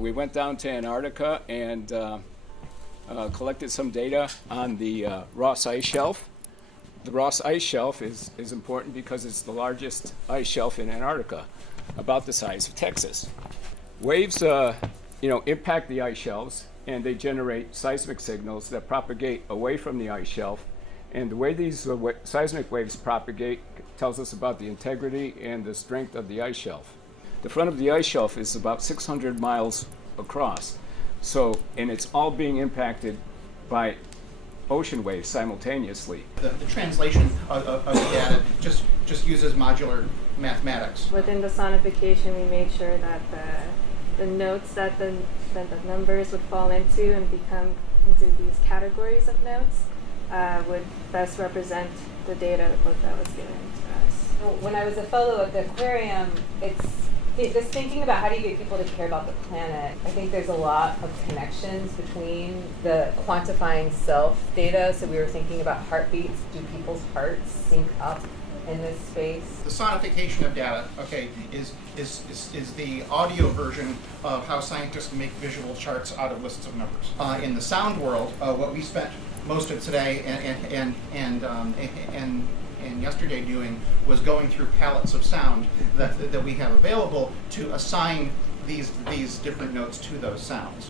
We went down to Antarctica and collected some data on the Ross Ice Shelf. The Ross Ice Shelf is important because it's the largest ice shelf in Antarctica, about the size of Texas. Waves, impact the ice shelves, and they generate seismic signals that propagate away from the ice shelf. And the way these seismic waves propagate tells us about the integrity and the strength of the ice shelf. The front of the ice shelf is about 600 miles across. And it's all being impacted by ocean waves simultaneously. The translation of the data just uses modular mathematics. Within the sonification, we made sure that the notes that the numbers would fall into and become into these categories of notes would best represent the data that was given to us. When I was a fellow at the aquarium, just thinking about how do you get people to care about the planet, I think there's a lot of connections between the quantifying self data. So we were thinking about heartbeats. Do people's hearts sync up in this space? The sonification of data, is the audio version of how scientists make visual charts out of lists of numbers. In the sound world, what we spent most of today and yesterday doing was going through palettes of sound that we have available to assign these different notes to those sounds.